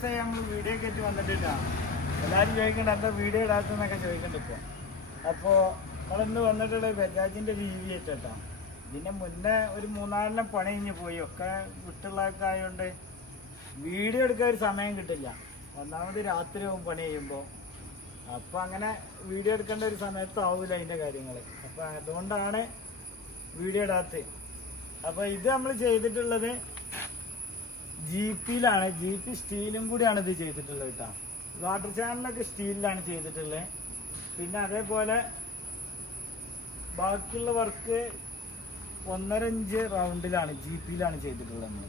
ദിവസമായി നമ്മൾ വീഡിയോ കേട്ട് വന്നിട്ടില്ല. എല്ലാവരും ചോദിക്കണ്ട എന്താ വീഡിയോ ഇടാത്തെന്നൊക്കെ ചോദിക്കണ്ട ഇപ്പോൾ. അപ്പോൾ നമ്മളിന്ന് വന്നിട്ടുള്ള ബജാജിൻ്റെ VV ഇട്ടാ. ഇതിൻ്റെ മുന്നേ ഒരു 3-4 പണി കഴിഞ്ഞ് പോയി. ഒക്കെ വിട്ടുള്ളതൊക്കെ ആയതുകൊണ്ട് വീഡിയോ എടുക്കാൻ ഒരു സമയം കിട്ടില്ല. ഒന്നാമത് രാത്രിയാവും പണി ചെയ്യുമ്പോൾ. അപ്പോൾ അങ്ങനെ വീഡിയോ എടുക്കേണ്ട ഒരു സമയത്താവില്ല അതിൻ്റെ കാര്യങ്ങൾ. അപ്പോൾ അതുകൊണ്ടാണ് വീഡിയോ ഇടാത്തത്. അപ്പോൾ ഇത് നമ്മൾ ചെയ്തിട്ടുള്ളത് GP-യിലാണ്. GP സ്റ്റീലും കൂടിയാണ് ഇത് ചെയ്തിട്ടുള്ളത് കേട്ടോ. വാട്ടർ ചാനലൊക്കെ സ്റ്റീലിലാണ് ചെയ്തിട്ടുള്ളത്. പിന്നെ അതേപോലെ ബാക്കിയുള്ള വർക്ക് 1.5 ഇഞ്ച് റൗണ്ടിലാണ് GP-യിലാണ് ചെയ്തിട്ടുള്ളത് നമ്മൾ.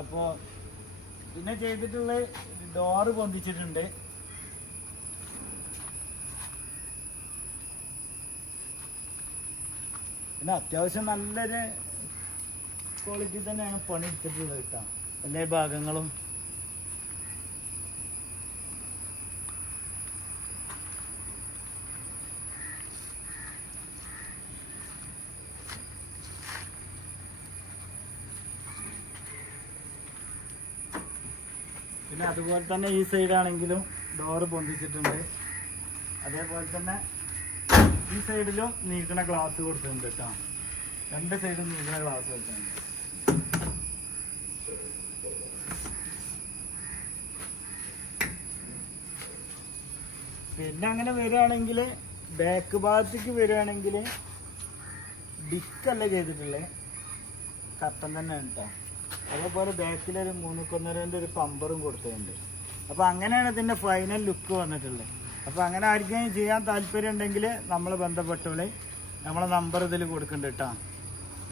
അപ്പോൾ പിന്നെ ചെയ്തിട്ടുള്ള ഡോറ് പൊന്തിച്ചിട്ടുണ്ട്. പിന്നെ അത്യാവശ്യം നല്ലൊരു ക്വാളിറ്റി തന്നെയാണ് പണി എടുത്തിട്ടുള്ളത് കേട്ടോ. എല്ലാ ഭാഗങ്ങളും പിന്നെ അതുപോലെ തന്നെ ഈ സൈഡാണെങ്കിലും ഡോറ് പൊന്തിച്ചിട്ടുണ്ട്. അതേപോലെ തന്നെ ഈ സൈഡിലും നീക്കണ ഗ്ലാസ് കൊടുത്തിട്ടുണ്ട് കേട്ടോ. 2 സൈഡും നീക്കണ ഗ്ലാസ് കൊടുത്തിട്ടുണ്ട്. പിന്നെ അങ്ങനെ വരികയാണെങ്കിൽ ബാക്ക് ഭാഗത്തേക്ക് വരികയാണെങ്കിൽ ഡിക്കല്ല ചെയ്തിട്ടുള്ളത്, കട്ടൻ തന്നെയാണ് കേട്ടോ. അതേപോലെ ബാക്കിലൊരു 3.1 ഒരു പമ്പറും കൊടുത്തിട്ടുണ്ട്. അപ്പോൾ അങ്ങനെയാണ് ഇതിൻ്റെ ഫൈനൽ ലുക്ക് വന്നിട്ടുള്ളത്. അപ്പോൾ അങ്ങനെ ആർക്കെങ്കിലും ചെയ്യാൻ താല്പര്യം ഉണ്ടെങ്കിൽ നമ്മളെ ബന്ധപ്പെട്ടോളെ. നമ്മളെ നമ്പർ ഇതിൽ കൊടുക്കുന്നുണ്ട് കേട്ടോ.